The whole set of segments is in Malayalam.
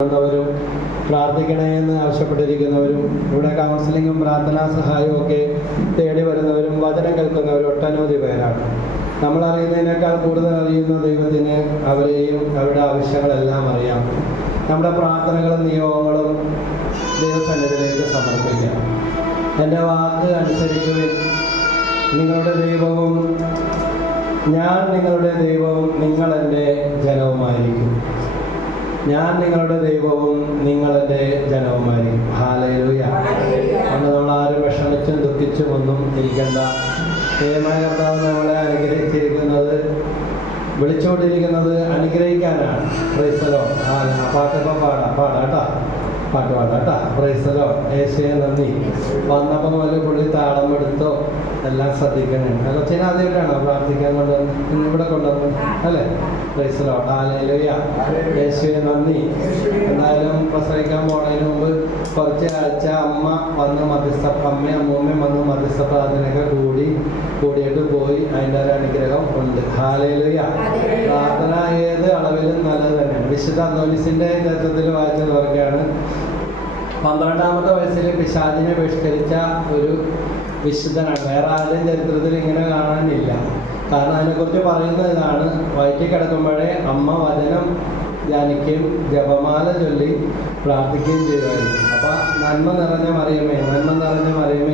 ും പ്രാർത്ഥിക്കണേ എന്ന് ആവശ്യപ്പെട്ടിരിക്കുന്നവരും ഇവിടെ കൗൺസിലിങ്ങും പ്രാർത്ഥനാ സഹായവും ഒക്കെ തേടി വരുന്നവരും വചനം കേൾക്കുന്നവരും ഒട്ടനവധി പേരാണ്. നമ്മൾ അറിയുന്നതിനേക്കാൾ കൂടുതൽ അറിയുന്ന ദൈവത്തിന് അവരെയും അവരുടെ ആവശ്യങ്ങളെല്ലാം അറിയാം. നമ്മുടെ പ്രാർത്ഥനകളും നിയോഗങ്ങളും ദൈവസന്നിധിയിലേക്ക് സമർപ്പിക്കാം. എൻ്റെ വാക്ക് അനുസരിക്കുവിൻ, നിങ്ങളുടെ ദൈവവും ഞാൻ നിങ്ങളുടെ ദൈവവും നിങ്ങൾ എൻ്റെ ജനവുമായിരിക്കും. ഞാൻ നിങ്ങളുടെ ദൈവവും നിങ്ങൾ എൻ്റെ ജനവുമായിരിക്കും. ഹല്ലേലൂയ. അതുകൊണ്ട് നമ്മളാരും വിഷമിച്ചും ദുഃഖിച്ചും ഒന്നും ഇരിക്കണ്ട. ദൈവമായ കർത്താവ് നമ്മളെ അനുഗ്രഹിച്ചിരിക്കുന്നത്, വിളിച്ചുകൊണ്ടിരിക്കുന്നത് അനുഗ്രഹിക്കാനാണ്. Praise the Lord. പാട്ടൊക്കെ പാടാട്ടോ, പാട്ട് പാടാട്ടോ. Price the Lord. യേശുവേ നന്ദി. വന്നപ്പം മുതൽ പുള്ളി താളം എടുത്തോ എല്ലാം ശ്രദ്ധിക്കുന്നുണ്ട്. കൊച്ചിനെ ആദ്യമായിട്ടാണോ പ്രാർത്ഥിക്കാൻ കൊണ്ടുവന്ന് ഇവിടെ കൊണ്ടുവന്നു അല്ലേ? Price the Lord. ഹല്ലേലൂയ. യേശുവേ നന്ദി. എന്തായാലും പ്രസവിക്കാൻ പോണതിന് മുമ്പ് കുറച്ച് ആഴ്ച അമ്മ വന്ന് അമ്മൂമ്മയും വന്ന് മധ്യസ്ഥ പ്രാർത്ഥനയൊക്കെ കൂടിയിട്ട് പോയി. അതിൻ്റെ ഒരു അനുഗ്രഹം ഉണ്ട്. ഹല്ലേലൂയ. പ്രാർത്ഥന ഏത് അളവിലും നല്ലത് തന്നെയാണ്. വിശുദ്ധ അന്തോനീസിന്റെ ചരിത്രത്തിൽ വായിച്ചവർക്കാണ് 12-ാമത്തെ വയസ്സിൽ പിശാചിനെ ബഹിഷ്കരിച്ച ഒരു വിശുദ്ധനാണ്. വേറെ ആരുടെയും ചരിത്രത്തിൽ ഇങ്ങനെ കാണാനില്ല. കാരണം അതിനെക്കുറിച്ച് പറയുന്നത് ഇതാണ്: വയറ്റിൽ കിടക്കുമ്പോഴേ അമ്മ വചനം ധ്യാനിക്കുകയും ജപമാല ചൊല്ലി പ്രാർത്ഥിക്കുകയും ചെയ്യുമായിരുന്നു. അപ്പം നന്മ നിറഞ്ഞ മറിയമേ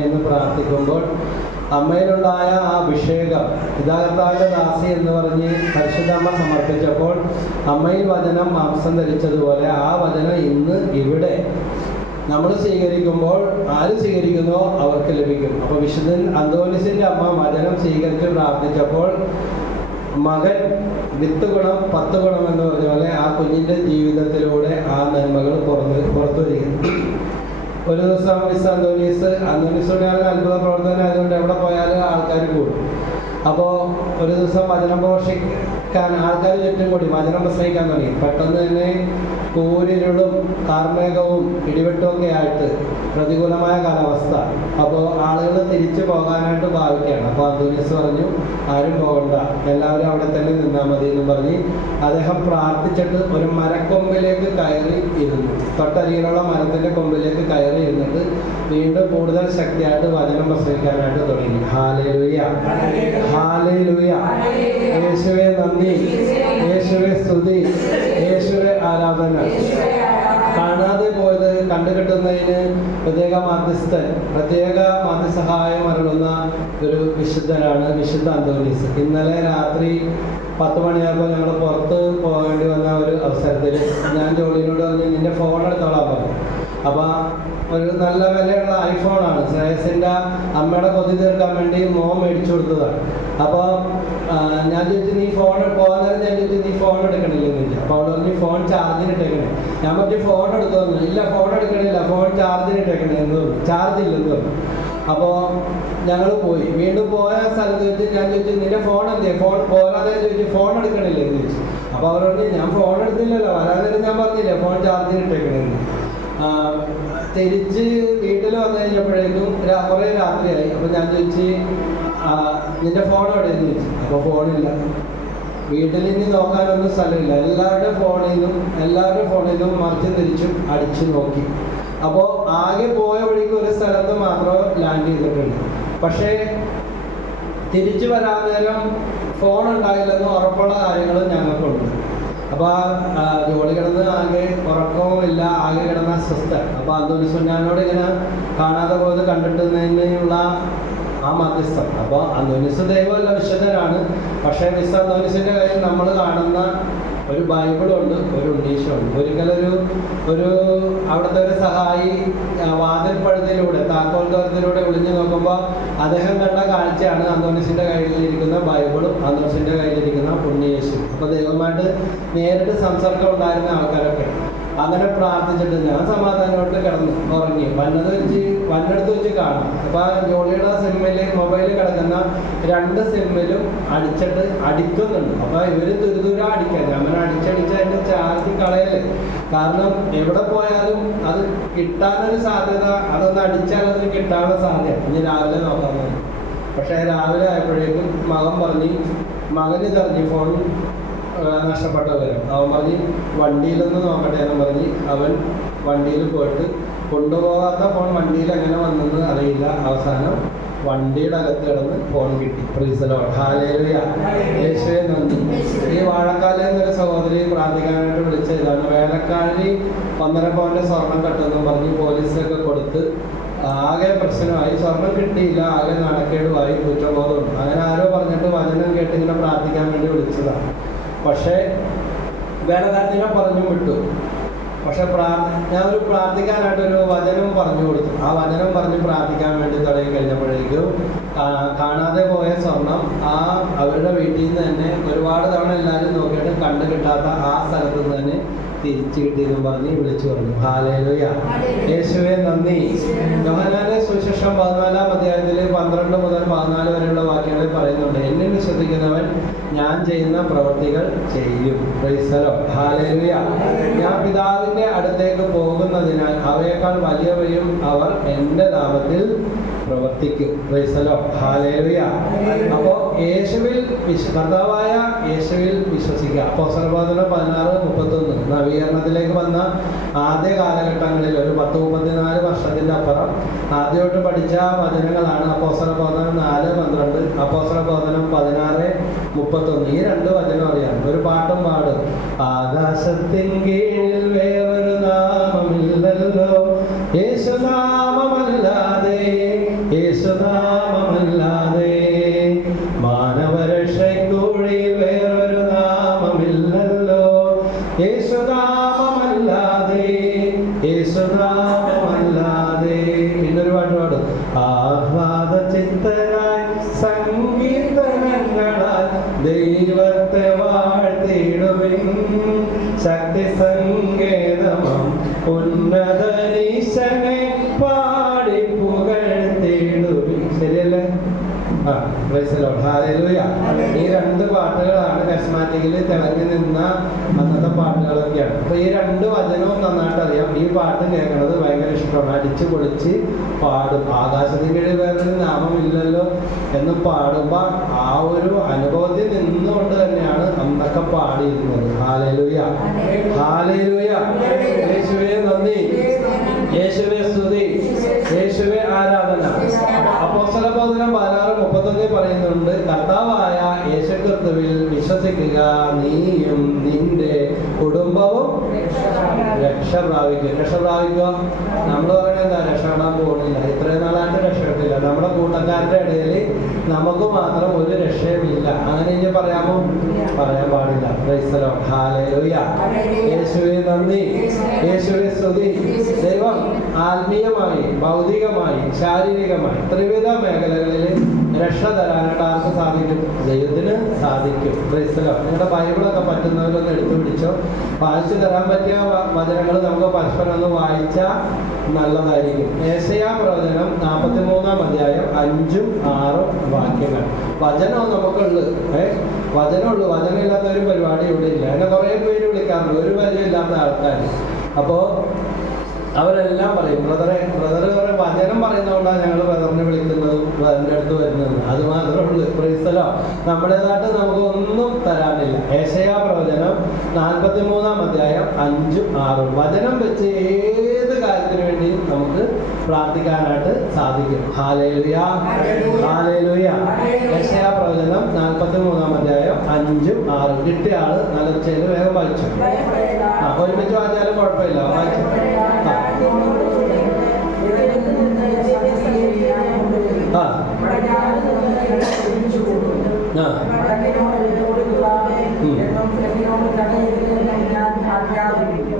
എന്ന് പ്രാർത്ഥിക്കുമ്പോൾ അമ്മയിലുണ്ടായ ആ അഭിഷേകം, ഇതാ കർത്താവിന്റെ ദാസി എന്ന് പറഞ്ഞ് പരിശുദ്ധ അമ്മ സമർപ്പിച്ചപ്പോൾ അമ്മയിൽ വചനം മാംസം ധരിച്ചതുപോലെ ആ വചനം ഇന്ന് ഇവിടെ നമ്മൾ സ്വീകരിക്കുമ്പോൾ ആര് സ്വീകരിക്കുന്നോ അവർക്ക് ലഭിക്കും. അപ്പോൾ വിശുദ്ധൻ അന്തോനീസിന്റെ അമ്മ വചനം സ്വീകരിച്ച് പ്രാർത്ഥിച്ചപ്പോൾ മകൻ 10 ഗുണം 10 ഗുണം എന്ന് പറഞ്ഞ പോലെ ആ കുഞ്ഞിൻ്റെ ജീവിതത്തിലൂടെ ആ നന്മകൾ പുറത്തു വരികയും. ഒരു ദിവസം മിസ് അന്തോനീസോടെ അത്ഭുത പ്രവർത്തനം ആയതുകൊണ്ട് എവിടെ പോയാലും ആൾക്കാർ കൂടും. അപ്പോൾ ഒരു ദിവസം വചനം പോഷിക്കാൻ ആൾക്കാർ ചുറ്റും കൂടി വചനം പ്രസംഗിക്കാൻ തുടങ്ങി. പെട്ടെന്ന് തന്നെ കൂരിരുളും കാർമേഘവും ഇടിവെട്ടുമൊക്കെ ആയിട്ട് പ്രതികൂലമായ കാലാവസ്ഥ. അപ്പോൾ ആളുകൾ തിരിച്ചു പോകാനായിട്ട് ഭാവിക്കുകയാണ്. അപ്പോൾ അന്തോനീസ് പറഞ്ഞു, ആരും പോകണ്ട, എല്ലാവരും അവിടെ തന്നെ നിന്നാൽ മതി എന്ന് പറഞ്ഞ് അദ്ദേഹം പ്രാർത്ഥിച്ചിട്ട് ഒരു മരക്കൊമ്പിലേക്ക് കയറി ഇരുന്നു. തൊട്ടരികിലുള്ള മരത്തിൻ്റെ കൊമ്പിലേക്ക് കയറി ഇരുന്നിട്ട് വീണ്ടും കൂടുതൽ ശക്തിയായിട്ട് വചനം പ്രസംഗിക്കാനായിട്ട് തുടങ്ങി. Hallelujah, hallelujah. യേശുവേ നന്ദി, യേശുവേ സ്തുതി, യേശുവേ ആരാധന. കാണാതെ പോയത് കണ്ടുകിട്ടുന്നതിന് പ്രത്യേക മാധ്യസഹായം അരുളുന്ന ഒരു വിശുദ്ധനാണ് വിശുദ്ധ അന്തോനീസ്. ഇന്നലെ രാത്രി 10 മണിയാകുമ്പോൾ ഞങ്ങൾ പുറത്ത് പോകേണ്ടി വന്ന ഒരു അവസരത്തിൽ ഞാൻ ജോലിയിലൂടെ പറഞ്ഞ് നിന്റെ ഫോൺ എടുത്തോളാൻ പറഞ്ഞു. അപ്പോൾ ഒരു നല്ല വിലയുള്ള ഐഫോണാണ്. ശ്രേയസിൻ്റെ അമ്മയുടെ കൊതി തീർക്കാൻ വേണ്ടി മോൻ മേടിച്ചു കൊടുത്തതാണ്. അപ്പോൾ ഞാൻ ചോദിച്ചു, നീ ഫോൺ പോകാൻ നേരം ഞാൻ ചോദിച്ചു, നീ ഫോൺ എടുക്കണില്ലെന്ന് ചോദിച്ചു. അപ്പോൾ അവൾ പറഞ്ഞു, ഫോൺ ചാർജിനിട്ടേക്കണേ. ഞാൻ പറഞ്ഞു, ഫോൺ എടുത്തോന്നു. ഇല്ല, ഫോൺ എടുക്കണില്ല, ഫോൺ ചാർജിനിട്ടേക്കണേ എന്ന് പറഞ്ഞു. ചാർജ് ഇല്ലെന്ന് പറഞ്ഞു. അപ്പോൾ ഞങ്ങൾ പോയി. വീണ്ടും പോയ സ്ഥലത്ത് വെച്ച് ഞാൻ ചോദിച്ചു, നിന്റെ ഫോൺ എന്തിയാ? ഫോൺ പോരാതെ ചോദിച്ചു, ഫോൺ എടുക്കണില്ലേ എന്ന് ചോദിച്ചു. അപ്പോൾ അവർ പറഞ്ഞു, ഞാൻ ഫോൺ എടുത്തില്ലല്ലോ, വരാതെ ഞാൻ പറഞ്ഞില്ലേ ഫോൺ ചാർജിനിട്ടേക്കണേന്ന്. തിരിച്ച് വീട്ടിൽ വന്നു കഴിഞ്ഞപ്പോഴേക്കും കുറേ രാത്രിയായി. അപ്പോൾ ഞാൻ ചോദിച്ച്, നിന്റെ ഫോൺ എവിടെയെന്ന് ചോദിച്ചു. അപ്പോൾ ഫോണില്ല. വീട്ടിൽ ഇനി നോക്കാനൊന്നും സ്ഥലമില്ല. എല്ലാവരുടെ ഫോണിൽ നിന്നും മറിച്ചും തിരിച്ചും അടിച്ചു നോക്കി. അപ്പോൾ ആകെ പോയ വഴിക്ക് ഒരു സ്ഥലത്ത് മാത്രം ലാൻഡ് ചെയ്തിട്ടുണ്ട്. പക്ഷേ തിരിച്ചു വരാൻ നേരം ഫോൺ ഉണ്ടായില്ലെന്ന് ഉറപ്പുള്ള കാര്യങ്ങൾ ഞങ്ങൾക്കുണ്ട്. അപ്പോൾ ജോലി കിടന്ന് ആകെ ഉറക്കവുമില്ല, ആകെ കിടന്ന അസ്വസ്ഥ. അപ്പോൾ അന്തോനീസ് ഇങ്ങനെ കാണാതെ പോയത് കണ്ടിട്ടുള്ള ആ മധ്യസ്ഥം. അപ്പോൾ അന്തോനീസ് ദൈവമല്ല, വിശുദ്ധനാണ്. പക്ഷേ മിസ് അന്തോനീസിൻ്റെ കയ്യിൽ നമ്മൾ കാണുന്ന ഒരു ബൈബിളുണ്ട്, ഒരു ഉണ്ണീശുണ്ട്. ഒരിക്കലൊരു അവിടുത്തെ ഒരു സഹായി വാതിൽപ്പഴുതിലൂടെ താക്കോൽ ദ്വാരത്തിലൂടെ ഒളിഞ്ഞു നോക്കുമ്പോൾ അദ്ദേഹം കണ്ട കാഴ്ചയാണ് അന്തോനീസിൻ്റെ കയ്യിലിരിക്കുന്ന ബൈബിളും അന്തോനീസിൻ്റെ കയ്യിലിരിക്കുന്ന ഉണ്ണീശും. അപ്പോൾ ദൈവമായിട്ട് നേരിട്ട് സംസർഗം ഉണ്ടായിരുന്ന ആൾക്കാരൊക്കെ അങ്ങനെ പ്രാർത്ഥിച്ചിട്ട് ഞാൻ സമാധാനമായിട്ട് കിടന്നു ഉറങ്ങി. വന്നെടുത്ത് വെച്ച് കാണാം. അപ്പോൾ ജോലിയുടെ മൊബൈലിൽ കിടക്കുന്ന 2 സിമ്മിലും അടിക്കുന്നുണ്ട്. അപ്പോൾ ഇവർ തുരുതുര അടിക്കാൻ, ഞാൻ അടിച്ചടിച്ച് അതിൻ്റെ ചാർജ് കളയല്. കാരണം എവിടെ പോയാലും അത് കിട്ടാനൊരു സാധ്യത, അതൊന്ന് അടിച്ചാൽ അതിന് കിട്ടാനുള്ള സാധ്യത. ഇനി രാവിലെ നോക്കാൻ പറഞ്ഞു. പക്ഷേ രാവിലെ ആയപ്പോഴേക്കും മകന് തെറിഞ്ഞ് ഫോൺ നഷ്ടപ്പെട്ട വരും. അവൻ പറഞ്ഞ് വണ്ടിയിലൊന്ന് നോക്കട്ടെ എന്ന് പറഞ്ഞ് അവൻ വണ്ടിയിൽ പോയിട്ട് കൊണ്ടുപോകാത്ത ഫോൺ വണ്ടിയിൽ എങ്ങനെ വന്നെന്ന് അറിയില്ല. അവസാനം വണ്ടിയുടെ അകത്ത് കിടന്ന് ഫോൺ കിട്ടി. Price the Lord. ഹല്ലേലൂയ. യേശുവേ നന്ദി. ഈ വാഴക്കാലിൽ നിന്നൊരു സഹോദരി പ്രാർത്ഥിക്കാനായിട്ട് വിളിച്ചതാണ്. വേലക്കാരി 1.5 പവന്റെ സ്വർണം കട്ടെന്നും പറഞ്ഞ് പോലീസിലൊക്കെ കൊടുത്ത് ആകെ പ്രശ്നമായി. സ്വർണം കിട്ടിയില്ല, ആകെ നാണക്കേടുമായി, കുറ്റബോധമുണ്ട്. അങ്ങനെ ആരോ പറഞ്ഞിട്ട് വചനം കേട്ട് ഇങ്ങനെ പ്രാർത്ഥിക്കാൻ വേണ്ടി വിളിച്ചതാണ്. പക്ഷേ വേലക്കാരത്തിനെ പറഞ്ഞു വിട്ടു. പക്ഷെ ഞാനൊരു പ്രാർത്ഥിക്കാനായിട്ടൊരു വചനം പറഞ്ഞു കൊടുത്തു. ആ വചനം പറഞ്ഞ് പ്രാർത്ഥിക്കാൻ വേണ്ടി തുടങ്ങി കഴിഞ്ഞപ്പോഴേക്കും കാണാതെ പോയ സ്വർണം അവരുടെ വീട്ടിൽ നിന്ന് തന്നെ ഒരുപാട് തവണ എല്ലാവരും നോക്കിയിട്ട് കണ്ടു കിട്ടാത്ത ആ സ്ഥലത്ത് നിന്ന് തന്നെ തിരിച്ചു കിട്ടിയെന്നും പറഞ്ഞ് വിളിച്ചു പറഞ്ഞു. ഹല്ലേലൂയ. യേശുവേ നന്ദി. യോഹന്നാന്റെ സുവിശേഷം 14-ാം അധ്യായത്തിൽ 12 മുതൽ 14 വരെയുള്ള വാക്യങ്ങളിൽ പറയുന്നുണ്ട്, എന്നിൽ വിശ്വസിക്കുന്നവൻ ഞാൻ ചെയ്യുന്ന പ്രവൃത്തികൾ ചെയ്യും. Price the Lord. ഹല്ലേലൂയ. ഞാൻ പിതാവിന്റെ അടുത്തേക്ക് പോകുന്നതിനാൽ അവയേക്കാൾ വലിയവയും അവർ എൻ്റെ നാമത്തിൽ പ്രവർത്തിക്കും. Price the Lord. ഹല്ലേലൂയ. അപ്പോൾ യേശുവിൽ കർത്താവായ യേശുവിൽ വിശ്വസിക്കുക. അപ്പോസ്തലപ്രവർത്തനം 16:31 നവീകരണത്തിലേക്ക് വന്ന ആദ്യ കാലഘട്ടങ്ങളിൽ ഒരു 10-34 വർഷത്തിന്റെ അപ്പുറം ആദ്യമായിട്ട് പഠിച്ച വചനങ്ങളാണ് അപ്പോസ്തലപ്രവർത്തനം 4:12, അപ്പോസ്തലപ്രവർത്തനം 16:31. ഈ 2 വചനം അറിയാം. ഒരു പാട്ടും പാടും. ആകാശത്തിൻ കീഴിൽ വേറൊരു നാമമില്ലല്ലോ, യേശുനാമമല്ലാതെ, യേശുനാമമല്ലാതെ, മാനവരക്ഷയ്ക്കുള്ളിൽ വേറൊരു നാമമില്ലല്ലോ, യേശുനാമമല്ലാതെ, യേശുനാമമല്ലാതെ. പിന്നൊരു പാട്ട് പാടും. ആഹ്ലാദ ചിത്തരായി സങ്കീർത്തനങ്ങളാൽ ദൈവത്തെ വാഴ്ത്തിടുവിൻ, ശക്തി സങ്കേതമം ഉന്നതനീശനെ പാടി പുകഴ്ത്തിടുവിൻ. ശരിയല്ലേ? Price the Lord. ഹല്ലേലൂയ. ഈ 2 പാട്ടുകളാണ് കസ്മാറ്റിക്കിൽ തിളങ്ങി നിന്ന അന്നത്തെ പാട്ടുകളൊക്കെയാണ്. അപ്പൊ ഈ 2 വചനവും നന്നായിട്ട് അറിയാം. ഈ പാട്ട് കേൾക്കുന്നത് ഭയങ്കര ഇഷ്ടമാണ്. അടിച്ചു പൊളിച്ച് പാടും. ആകാശത്തിന് കീഴിൽ വേറൊരു നാമമില്ലല്ലോ എന്ന് പാടുമ്പോ ആ ഒരു അനുഭവത്തിൽ നിന്നുകൊണ്ട് തന്നെയാണ് അന്നൊക്കെ പാടിയിരുന്നത്. ഹല്ലേലൂയ. ഹല്ലേലൂയ. യേശുവേ നന്ദി, യേശുവേ സ്തുതി, യേശുവേ ആരാധന. അപ്പോസ്തലപ്രവർത്തനം 16:31 പറയുന്നുണ്ട്, കർത്താവായ യേശുക്രിസ്തുവിൽ വിശ്വസിക്കുക, നീയും നിന്റെ കുടുംബവും രക്ഷ പ്രാപിക്കും. രക്ഷ പ്രാപിക്കുക നമ്മൾ പറയുന്നത് എന്താ? രക്ഷപ്പെടാൻ പോകുന്നില്ല. ഇത്രയും നാളായിട്ട് രക്ഷപ്പെട്ടില്ല. നമ്മുടെ കൂട്ടക്കാരുടെ ഇടയിൽ നമുക്ക് മാത്രം ഒരു രക്ഷയുമില്ല. അങ്ങനെ ഇനി പറയാമോ? പറയാൻ പാടില്ല. Price the Lord. ഹല്ലേലൂയ. യേശുവേ നന്ദി, യേശുവേ സ്തുതി. ദൈവം ആത്മീയമായി, ഭൗതികമായി, ശാരീരികമായി ത്രിവിധ മേഖലകളിൽ രക്ഷ തരാനായിട്ട് ആർക്ക് സാധിക്കും? ദൈവത്തിന് സാധിക്കും. Price the Lord. നിങ്ങളുടെ ബൈബിളൊക്കെ പറ്റുന്നവരൊന്ന് എടുത്തു പിടിച്ചോ. വായിച്ചു തരാൻ പറ്റിയ വചനങ്ങൾ നമുക്ക് പരസ്പരം ഒന്ന് വായിച്ചാൽ നല്ലതായിരിക്കും. യെശയ്യാ പ്രവചനം 43-ാം അധ്യായം 5-6 വാക്യങ്ങൾ. വചനം നമുക്കുള്ളു. വചനമുള്ളൂ. വചനം ഇല്ലാത്ത ഒരു പരിപാടി ഇവിടെ ഇല്ല. എന്നെ കുറേ പേര് വിളിക്കാറുണ്ട്, ഒരു പരിചയമില്ലാത്ത ആൾക്കാർ. അപ്പോൾ അവരെല്ലാം പറയും, ബ്രദർ പറയും, വചനം പറയുന്നതുകൊണ്ടാണ് ഞങ്ങൾ ബ്രദറിനെ വിളിക്കുന്നതും ബ്രദറിൻ്റെ അടുത്ത് വരുന്നതും. അത് മാത്രമേ ഉള്ളൂ. Price the Lord. നമ്മുടേതായിട്ട് നമുക്കൊന്നും തരാനില്ല. യെശയ്യാ പ്രവചനം 43-ാം അധ്യായം 5-6 വചനം വെച്ച് ഏത് കാര്യത്തിന് വേണ്ടിയും നമുക്ക് പ്രാർത്ഥിക്കാനായിട്ട് സാധിക്കും. ഹല്ലേലൂയ. ഹല്ലേലൂയ. യെശയ്യാ പ്രവചനം 43-ാം അധ്യായം 5-6 കിട്ടിയ ആള് നല്ല ചെയ്ത് വേഗം വായിച്ചു. ഒരുമിച്ച് വായിച്ചാലും കുഴപ്പമില്ല. വായിച്ചു.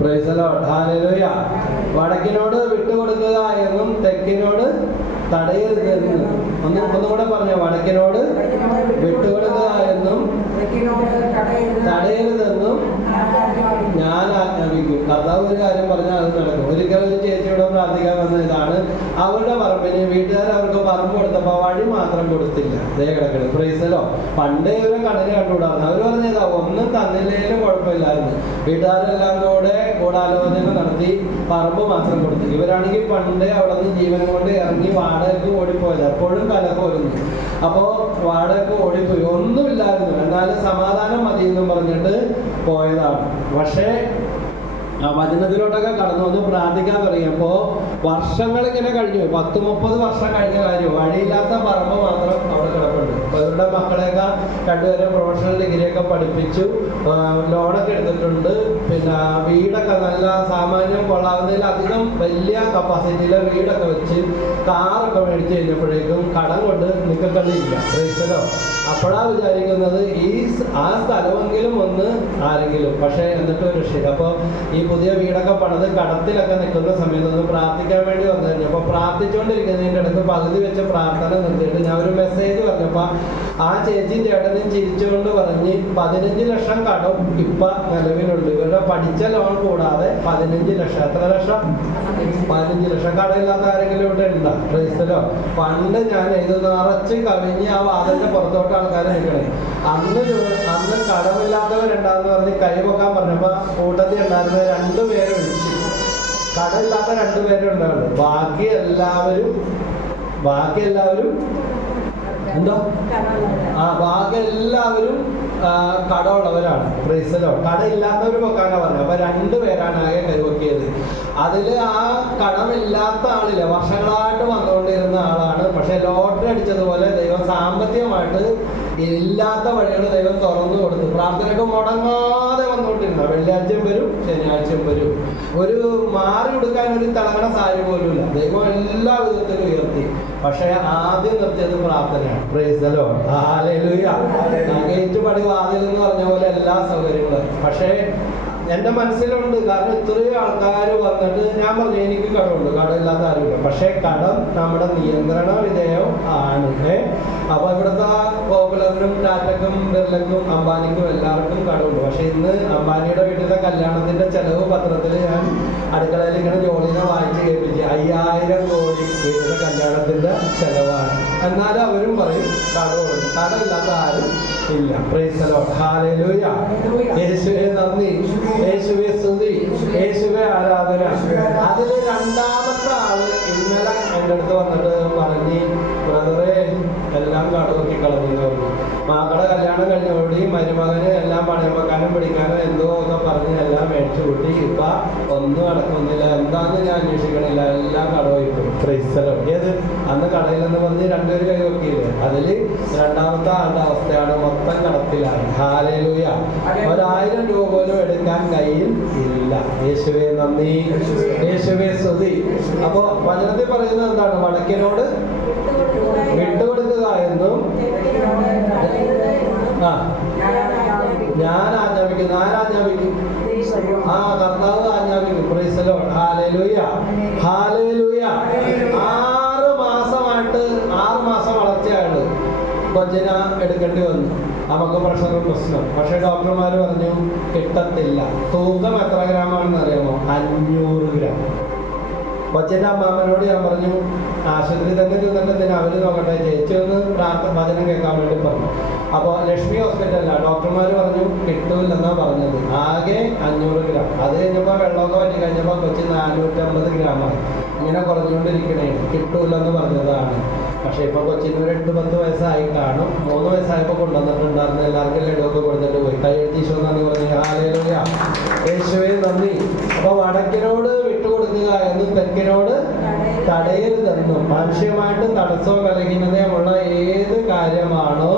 Price the Lord. ഹല്ലേലൂയ. വടക്കിനോട് വിട്ടുകൊടുക്കുക എന്നും തെക്കിനോട് തടയരുത് എന്നും. ഒന്നുകൂടെ പറഞ്ഞോ. വടക്കിനോട് വിട്ടുകൊടുക്കുക എന്നും തടയരുതെന്നും ഞാൻ ആജ്ഞാപിക്കും. കർത്താവ് ഒരു കാര്യം പറഞ്ഞാൽ അത് നടക്കും. ഒരിക്കലും ഒരു ചേച്ചിയോടെ പ്രാർത്ഥിക്കാൻ വന്ന ഇതാണ്. അവരുടെ പറമ്പിന് വീട്ടുകാർ അവർക്ക് പറമ്പ് കൊടുത്തപ്പോൾ വഴി മാത്രം കൊടുത്തില്ല. ദേ കിടക്കണം. Price the Lord. പണ്ടേ ഇവരെ കടല് കണ്ടുകൂടായിരുന്നു. അവർ പറഞ്ഞതാ ഒന്നും തന്നില്ലേലും കുഴപ്പമില്ലായിരുന്നു. വീട്ടുകാരെല്ലാം കൂടെ ഗൂഢാലോചന നടത്തി പറമ്പ് മാത്രം കൊടുത്തു. ഇവരാണെങ്കിൽ പണ്ടേ അവിടെ നിന്ന് ജീവനം കൊണ്ട് ഇറങ്ങി വാടകയ്ക്ക് ഓടിപ്പോയത്. എപ്പോഴും കലക്കോരുന്നു. അപ്പോൾ വാടകയ്ക്ക് ഓടിപ്പോയി. ഒന്നുമില്ലായിരുന്നു. എന്നാലും സമാധാനം മതി എന്നും പറഞ്ഞിട്ട് പോയതാണ്. പക്ഷേ വചനത്തിലോട്ടൊക്കെ കടന്നു വന്ന് പ്രാർത്ഥിക്കാൻ തുടങ്ങിയപ്പോൾ വർഷങ്ങൾ ഇങ്ങനെ കഴിഞ്ഞു. 10-30 വർഷം കഴിഞ്ഞ കാര്യം. വഴിയില്ലാത്ത പറമ്പ് മാത്രം അവിടെ കിടപ്പുണ്ട്. അപ്പോൾ ഇവരുടെ മക്കളെയൊക്കെ രണ്ടുപേരും പ്രൊഫഷണൽ ഡിഗ്രിയൊക്കെ പഠിപ്പിച്ചു, ലോണൊക്കെ എടുത്തിട്ടുണ്ട്. പിന്നെ വീടൊക്കെ നല്ല സാമാന്യം കൊള്ളാവുന്നതിലധികം വലിയ കപ്പാസിറ്റിയിലെ വീടൊക്കെ വെച്ച് കാറൊക്കെ മേടിച്ച് കഴിഞ്ഞപ്പോഴേക്കും കടം കൊണ്ട് നിൽക്കക്കളിയില്ല. ക്രൈസ്തലോ അപ്പോഴാണ് വിചാരിക്കുന്നത് ആ സ്ഥലമെങ്കിലും ഒന്ന് ആരെങ്കിലും, പക്ഷേ എന്നിട്ട് ഒരു രക്ഷയില്ല. അപ്പോൾ ഈ പുതിയ വീടൊക്കെ പണിത് കടത്തിലൊക്കെ നിൽക്കുന്ന സമയത്ത് ഒന്ന് പ്രാർത്ഥിക്കാൻ വേണ്ടി വന്നു കഴിഞ്ഞപ്പോൾ പ്രാർത്ഥിച്ചുകൊണ്ടിരിക്കുന്നതിൻ്റെ ഇടയ്ക്ക് പകുതി വെച്ച പ്രാർത്ഥന നിർത്തിയിട്ട് ഞാൻ ഒരു മെസ്സേജ് പറഞ്ഞപ്പോൾ ആ ചേച്ചിയും ചേട്ടനും ചിരിച്ചുകൊണ്ട് പറഞ്ഞ് 15 ലക്ഷം കടം ഇപ്പം നിലവിലുണ്ട്. ഇവരുടെ പഠിച്ച ലോൺ കൂടാതെ 15 ലക്ഷം. എത്ര ലക്ഷം? 15 ലക്ഷം. കടമില്ലാത്ത ആരെങ്കിലും ഇവിടെ ഉണ്ടോ? ക്രൈസ്തലോ പണ്ട് ഞാൻ ഇത് നിറച്ച് കവിഞ്ഞ് ആ വാതിലിന്റെ പുറത്തോട്ട് ആൾക്കാർ നിൽക്കണേ. അന്ന് കടമില്ലാത്തവരുണ്ടാന്ന് പറഞ്ഞ് കൈവക്കാൻ പറഞ്ഞപ്പോൾ കൂട്ടത്തിൽ ഉണ്ടായിരുന്ന 2 പേരെ വിളിച്ചു. കടമില്ലാത്ത 2 പേരെ ഉണ്ടാവുള്ളൂ. ബാക്കി എല്ലാവരും എന്തോ ബാക്കി എല്ലാവരും കടമുള്ളവരാണ്. ക്രൈസ്തലോ കടയില്ലാത്തവർ വെക്കാനാണ് പറഞ്ഞത്. അപ്പൊ 2 പേരാണ് ആകെ കൈവക്കിയത്. അതിൽ ആ കടമില്ലാത്ത ആളില്ല, വർഷങ്ങളായിട്ട് വന്നുകൊണ്ടിരുന്ന ആളാണ്. പക്ഷെ ലോട്ടറി അടിച്ചതുപോലെ ദൈവം സാമ്പത്തികമായിട്ട് ഇല്ലാത്ത വഴികൾ ദൈവം തുറന്നു കൊടുത്തു. പ്രാർത്ഥനയൊക്കെ മുടങ്ങാതെ വന്നുകൊണ്ടിരുന്ന വെള്ളിയാഴ്ചയും വരും, ശനിയാഴ്ചയും വരും. ഒരു മാറി കൊടുക്കാൻ ഒരു തിളങ്ങണ സാരി പോലും ഇല്ല. ദൈവം എല്ലാ വിധത്തിലും ഉയർത്തി. പക്ഷെ ആദ്യം നിർത്തിയത് പ്രാർത്ഥനയാണ്. Price the Lord. ഹല്ലേലൂയ. ഏറ്റുപടി വാതിൽ എന്ന് പറഞ്ഞ പോലെ എല്ലാ സൗകര്യങ്ങളും. പക്ഷേ എൻ്റെ മനസ്സിലുണ്ട്, കാരണം ഇത്രയും ആൾക്കാർ വന്നിട്ട് ഞാൻ പറഞ്ഞു എനിക്ക് കടമുണ്ട്, കടമില്ലാത്ത ആരുമില്ല. പക്ഷേ കടം നമ്മുടെ നിയന്ത്രണ വിധേയം ആണ്. അപ്പോൾ ഇവിടുത്തെ പോപ്പുലറിനും ടാറ്റക്കും ബിർലക്കും അംബാനിക്കും എല്ലാവർക്കും കടമുണ്ട്. പക്ഷെ ഇന്ന് അംബാനിയുടെ വീട്ടിലെ കല്യാണത്തിന്റെ ചെലവ് പത്രത്തിൽ ഞാൻ അടുക്കളയിൽ ഇങ്ങനെ ജോലിനെ വായിച്ച് കേൾപ്പിച്ച് 5000 കോടി വീട്ടിലെ കല്യാണത്തിന്റെ ചെലവാണ്. എന്നാലും അവരും പറയും കടമുണ്ട്. കടമില്ലാത്ത ആരും ഇല്ല. Price the Lord. ഹല്ലേലൂയ. യേശുവേ നന്ദി, യേശുവേ സ്തുതി, യേശുവേ ആരാധന. അതിൽ 2ാമത്തെ ആള് ഇന്നലെ എൻ്റെ അടുത്ത് വന്നിട്ട് പറഞ്ഞ് ബ്രദറെ എല്ലാം കടമൊക്കെ കളഞ്ഞു പറഞ്ഞു. മക്കളെ കല്യാണം കഴിഞ്ഞോടി മരുമകന് എല്ലാം പണയം വെക്കാനും പിടിക്കാനും എന്തോ ഒക്കെ പറഞ്ഞ് എല്ലാം മേടിച്ചു കൂട്ടി. ഇപ്പൊ ഒന്നും നടക്കുന്നില്ല. എന്താന്ന് ഞാൻ അന്വേഷിക്കണില്ല, എല്ലാം കടമായിട്ടു. Price the Lord. ഏത് അന്ന് കടയിലെന്ന് പറഞ്ഞ് 2 പേര് കൈവക്കിയില്ലേ, അതിൽ 2ാമത്തെ ആളുടെ അവസ്ഥയാണ് മൊത്തം കടത്തിലാണ്. ഹല്ലേലൂയ. 1000 രൂപ പോലും എടുക്കാൻ കയ്യിൽ ഇല്ല. യേശുവേ നന്ദി, യേശുവേ സ്തുതി. അപ്പൊ വചനത്തിൽ പറയുന്നത് എന്താണ്? വടക്കിനോട് വിട്ടുകൊടുക്കുക എന്നും ഞാൻ ആജ്ഞാപിക്കുന്നു. ആരാജ്ഞാപിക്കും? കർത്താവ് ആജ്ഞാപിക്കും. Praise the Lord. Hallelujah, hallelujah. 6 മാസമായിട്ട് 6 മാസം വളർച്ചയാണ് കൊച്ചിനെ എടുക്കേണ്ടി വന്നു. നമുക്ക് പ്രശ്നം. പക്ഷെ ഡോക്ടർമാർ പറഞ്ഞു കിട്ടത്തില്ല. തൂക്കം എത്ര ഗ്രാമാണെന്ന് അറിയാമോ? 500 ഗ്രാം. കൊച്ചിൻ്റെ അമ്മാമ്മനോട് ഞാൻ പറഞ്ഞു ആശുപത്രി തന്നെ നിന്നിട്ട് അവര് നോക്കട്ടെ, ചേച്ചി ഒന്ന് വചനം കേൾക്കാൻ വേണ്ടി പറഞ്ഞു. അപ്പോൾ ലക്ഷ്മി ഹോസ്പിറ്റലിലാണ്. ഡോക്ടർമാർ പറഞ്ഞു കിട്ടൂല്ലെന്നാ പറഞ്ഞത്. ആകെ 500 ഗ്രാം. അത് കഴിഞ്ഞപ്പോൾ വെള്ളമൊക്കെ പറ്റി കഴിഞ്ഞപ്പോൾ കൊച്ചി 450 ഗ്രാമായി. ഇങ്ങനെ കുറഞ്ഞുകൊണ്ടിരിക്കണേ. കിട്ടൂലെന്ന് പറഞ്ഞതാണ്. പക്ഷെ ഇപ്പൊ കൊച്ചിന് 8-10 വയസ്സായി കാണും. 3 വയസ്സായപ്പോൾ കൊണ്ടുവന്നിട്ടുണ്ടായിരുന്നു. എല്ലാവർക്കും ലഡുവൊക്കെ കൊടുത്തിട്ട് പോയി. കൈയെഴുതി ഈശോ നന്ദി പറഞ്ഞു. ഹല്ലേലൂയ. യേശുവേ നന്ദി. അപ്പൊ വടക്കിനോട് വിട്ടുകൊടുക്കുക എന്നും തെക്കിനോട് തടയരുതെന്നും മനുഷ്യമായിട്ട് തടസ്സവും ബലഹീനതയുമുള്ള ഏത് കാര്യമാണോ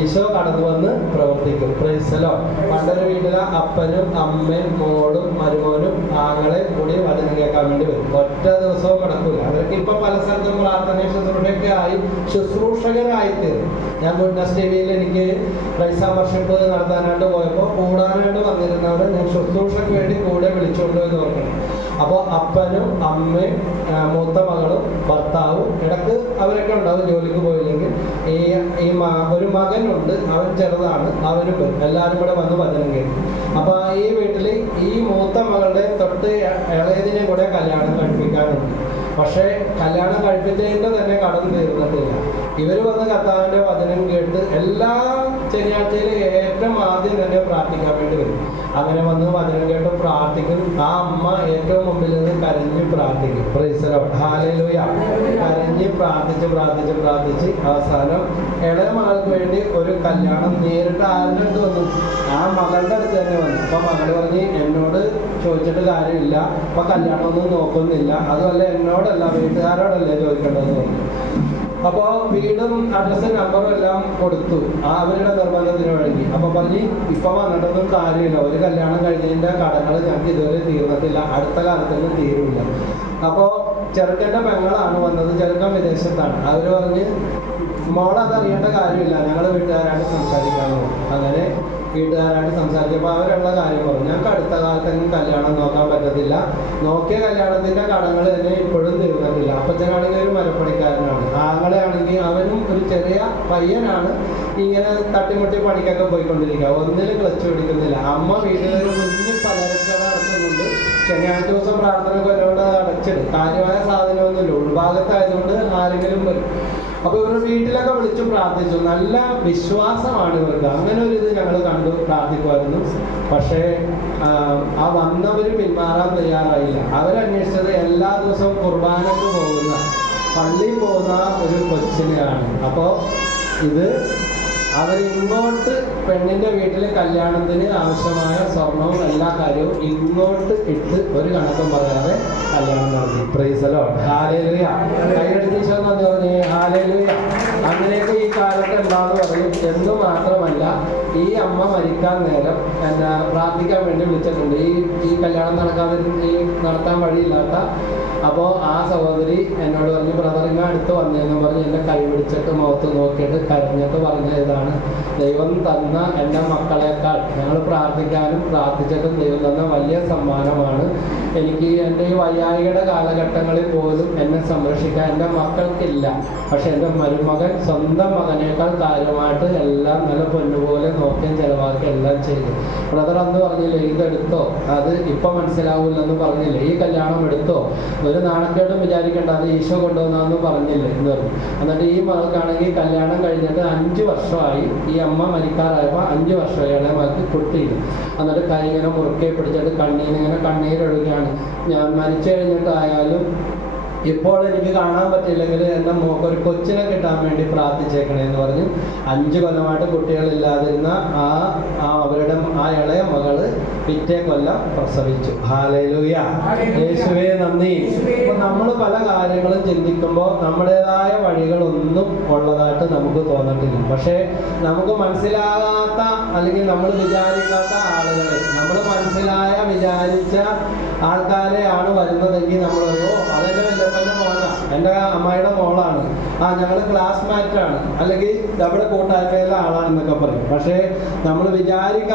ഈശോ കടന്നു വന്ന് പ്രവർത്തിക്കും. Price the Lord. പണ്ടൊരു വീട്ടിലെ അപ്പനും അമ്മയും മോളും മരുമോനും ആങ്ങളെ കൂടി വചനം കേൾക്കാൻ വേണ്ടി വരും. ഒറ്റ ദിവസവും കിടക്കൂല. അവർക്ക് ഇപ്പൊ പല സ്ഥലത്തും പ്രാർത്ഥന ശുശ്രൂഷയൊക്കെ ആയി ശുശ്രൂഷകരായി തീർന്നു. ഞാൻ ഗുഡ്നസ് ടിവിയിൽ എനിക്ക് പ്രൈസ് വർഷിപ്പ് നടത്താനായിട്ട് പോയപ്പോൾ കൂടാനായിട്ട് വന്നിരുന്നവർ ഞാൻ ശുശ്രൂഷയ്ക്ക് വേണ്ടി കൂടെ വിളിച്ചുകൊണ്ട് എന്ന് ഓർക്കണം. അപ്പോൾ അപ്പനും അമ്മയും മൂത്ത മകളും ഭർത്താവും ഇടക്ക് അവരൊക്കെ ഉണ്ടാവും ജോലിക്ക് പോയില്ലെങ്കിൽ. ഒരു മകനുണ്ട്, അവൻ ചെറുതാണ്, അവനും വരും. എല്ലാവരും കൂടെ വന്ന് വചനം കേൾക്കും. അപ്പൊ ഈ വീട്ടിൽ ഈ മൂത്ത മകളുടെ തൊട്ട് ഇളയതിനെ കൂടെ കല്യാണം കഴിപ്പിക്കാനുണ്ട്. പക്ഷേ കല്യാണം കഴിപ്പിച്ചതിൻ്റെ തന്നെ കടം തീർന്നിട്ടില്ല. ഇവർ വന്ന് കർത്താവിൻ്റെ വചനം കേട്ട് എല്ലാ ശനിയാഴ്ചയിൽ ഏറ്റവും ആദ്യം തന്നെ പ്രാർത്ഥിക്കാൻ വേണ്ടി വരും. അങ്ങനെ വന്ന് വചനം കേട്ട് പ്രാർത്ഥിക്കും. ആ അമ്മ ഏറ്റവും മുമ്പിൽ നിന്ന് കരഞ്ഞ് പ്രാർത്ഥിക്കും. Price the Lord, hallelujah. കരഞ്ഞ് പ്രാർത്ഥിച്ച് അവസാനം ഇളയ മകൾക്ക് വേണ്ടി ഒരു കല്യാണം നേരിട്ട് ആരുടെ അടുത്ത് വന്നു? ആ മകളുടെ അടുത്ത് തന്നെ വന്നു. അപ്പൊ മകൾ പറഞ്ഞ് എന്നോട് ചോദിച്ചിട്ട് കാര്യമില്ല, അപ്പൊ കല്യാണമൊന്നും നോക്കുന്നില്ല, അതുമല്ല എന്നോടല്ല വീട്ടുകാരോടല്ലേ ചോദിക്കേണ്ടതെന്ന് പറഞ്ഞു. അപ്പോ വീടും അഡ്രസ്സും നമ്പറും എല്ലാം കൊടുത്തു, അവരുടെ നിർബന്ധത്തിന് വഴങ്ങി. അപ്പൊ പറഞ്ഞ് ഇപ്പൊ വന്നിട്ടൊന്നും കാര്യമില്ല, ഒരു കല്യാണം കഴിഞ്ഞതിന്റെ കടങ്ങൾ ഞങ്ങൾക്ക് ഇതുവരെ തീർന്നിട്ടില്ല, അടുത്ത കാലത്തൊന്നും തീരില്ല. അപ്പോ ചെറുക്കന്റെ പെങ്ങളാണ് വന്നത്, ചെറുക്കൻ വിദേശത്താണ്. അവര് പറഞ്ഞ് മോളത് അറിയേണ്ട കാര്യമില്ല, ഞങ്ങളുടെ വീട്ടുകാരായിട്ട് സംസാരിക്കാമോ. അങ്ങനെ വീട്ടുകാരായിട്ട് സംസാരിച്ചപ്പോൾ അവരുള്ള കാര്യം പറഞ്ഞു, ഞങ്ങൾക്ക് അടുത്ത കാലത്തെങ്കിലും കല്യാണം നോക്കാൻ പറ്റത്തില്ല, നോക്കിയ കല്യാണത്തിന്റെ കടങ്ങൾ തന്നെ ഇപ്പോഴും തീർന്നിട്ടില്ല. അപ്പച്ചനാണെങ്കിൽ ഒരു മരപ്പണിക്കാരനാണ്, ആങ്ങളെയാണെങ്കിൽ അവനും ഒരു ചെറിയ പയ്യനാണ്, ഇങ്ങനെ തട്ടിമുട്ടി പണിക്കൊക്കെ പോയിക്കൊണ്ടിരിക്കുക, ഒന്നിനും ക്ലച്ച് പിടിക്കുന്നില്ല. അമ്മ വീട്ടിലൊരു കുഞ്ഞു പലചരക്കട നടത്തുന്നുണ്ട്, ശനിയാഴ്ച ദിവസം പ്രാർത്ഥന കൊല്ലോട് അടച്ചിടും, കാര്യമായ സാധനമൊന്നുമില്ല, ഉൾഭാഗത്തായതുകൊണ്ട് ആരെങ്കിലും വരും. അപ്പൊ ഇവരുടെ വീട്ടിലൊക്കെ വിളിച്ചു പ്രാർത്ഥിച്ചു, നല്ല വിശ്വാസമാണ് ഇവർക്ക്. അങ്ങനെ ഒരു ഇത് ഞങ്ങൾ കണ്ടു, പ്രാർത്ഥിക്കുമായിരുന്നു. പക്ഷേ ആ വന്നവര് പിന്മാറാൻ തയ്യാറായില്ല. അവരന്വേഷിച്ചത് എല്ലാ ദിവസവും കുർബാനക്ക് പോകുന്ന, പള്ളിയിൽ പോകുന്ന ഒരു കൊച്ചിനെയാണ്. അപ്പോൾ ഇത് അവരിങ്ങോട്ട് പെണ്ണിന്റെ വീട്ടിൽ കല്യാണത്തിന് ആവശ്യമായ സ്വർണവും എല്ലാ കാര്യവും ഇങ്ങോട്ട് ഇട്ട് ഒരു കണക്കും പറയാതെ കല്യാണം നടത്തി. Praise the Lord, hallelujah. കൈയടിച്ചോന്ന് പറഞ്ഞേ ഹല്ലേലൂയ. അങ്ങനെയൊക്കെ ഈ കാലത്ത് എന്താന്ന് പറയും. എന്ന് മാത്രമല്ല, ഈ അമ്മ മരിക്കാൻ നേരം എന്നെ പ്രാർത്ഥിക്കാൻ വേണ്ടി വിളിച്ചിട്ടുണ്ട്. ഈ കല്യാണം നടത്താൻ വഴിയില്ലാത്ത. അപ്പോൾ ആ സഹോദരി എന്നോട് പറഞ്ഞു, ബ്രദറിനെ അടുത്ത് വന്നതെന്ന് പറഞ്ഞ് എന്നെ കൈ പിടിച്ചിട്ട് മുഖത്ത് നോക്കിയിട്ട് കരഞ്ഞിട്ട് പറഞ്ഞ ഇതാണ്, ദൈവം തന്ന എൻ്റെ മക്കളെക്കാൾ ഞങ്ങൾ പ്രാർത്ഥിക്കാനും പ്രാർത്ഥിച്ചിട്ടും ദൈവം തന്ന വലിയ സമ്മാനമാണ് എനിക്ക്. എൻ്റെ ഈ വയ്യായികയുടെ കാലഘട്ടങ്ങളിൽ പോലും എന്നെ സംരക്ഷിക്കാൻ എൻ്റെ മക്കൾക്കില്ല. പക്ഷെ എൻ്റെ മരുമകൻ സ്വന്തം മകനേക്കാൾ കാര്യമായിട്ട് എല്ലാം നല്ല പൊന്നുപോലെ നോക്കിയും ചിലവാക്കി എല്ലാം ചെയ്തു. ബ്രദർ അന്ന് പറഞ്ഞില്ലേ, ഇതെടുത്തോ, അത് ഇപ്പം മനസ്സിലാവില്ലെന്ന് പറഞ്ഞില്ലേ, ഈ കല്യാണം എടുത്തോ, ഒരു നാണക്കേടും വിചാരിക്കേണ്ട, അത് ഈശോ കൊണ്ടുവന്നാന്ന് പറഞ്ഞില്ലേ എന്ന് പറഞ്ഞു. എന്നിട്ട് ഈ മകൾക്കാണെങ്കിൽ കല്യാണം കഴിഞ്ഞിട്ട് 5 വർഷമായി. ഈ അമ്മ മരിക്കാറായപ്പോൾ 5 വർഷമായി ഇളയ മകൾക്ക് കുട്ടിയില്ല. എന്നിട്ട് കൈ ഇങ്ങനെ മുറുക്കെ പിടിച്ചിട്ട് കണ്ണീരൊഴുകയാണ്. ഞാൻ മരിച്ചു കഴിഞ്ഞിട്ടായാലും ഇപ്പോൾ എനിക്ക് കാണാൻ പറ്റില്ലെങ്കിൽ എൻ്റെ മോക്ക് ഒരു കൊച്ചിനെ കിട്ടാൻ വേണ്ടി പ്രാർത്ഥിച്ചേക്കണേന്ന് പറഞ്ഞു. 5 കൊല്ലമായിട്ട് കുട്ടികളില്ലാതിരുന്ന അവരുടെ ഇളയ മകള് പിറ്റേ കൊല്ലം പ്രസവിച്ചു. ഹല്ലേലൂയ, യേശുവേ നന്ദി. അപ്പൊ നമ്മൾ പല കാര്യങ്ങളും ചിന്തിക്കുമ്പോൾ നമ്മുടേതായ വഴികളൊന്നും ഉള്ളതായിട്ട് നമുക്ക് തോന്നത്തില്ല. പക്ഷേ നമുക്ക് മനസ്സിലാകാത്ത അല്ലെങ്കിൽ നമ്മൾ വിചാരിക്കാത്ത ആളുകളെ, നമ്മൾ വിചാരിച്ച ആൾക്കാരെയാണ് വരുന്നതെങ്കിൽ നമ്മൾ പറയോ അതെൻ്റെ വല്യപ്പൻ്റെ മോനാ, എൻ്റെ അമ്മായിയുടെ മോളാണ്, ഞങ്ങൾ ക്ലാസ്മേറ്റാണ്, അല്ലെങ്കിൽ നമ്മുടെ കൂട്ടായ്മയിലെ ആളാണെന്നൊക്കെ പറയും. പക്ഷേ നമ്മൾ വിചാരിക്കാത്ത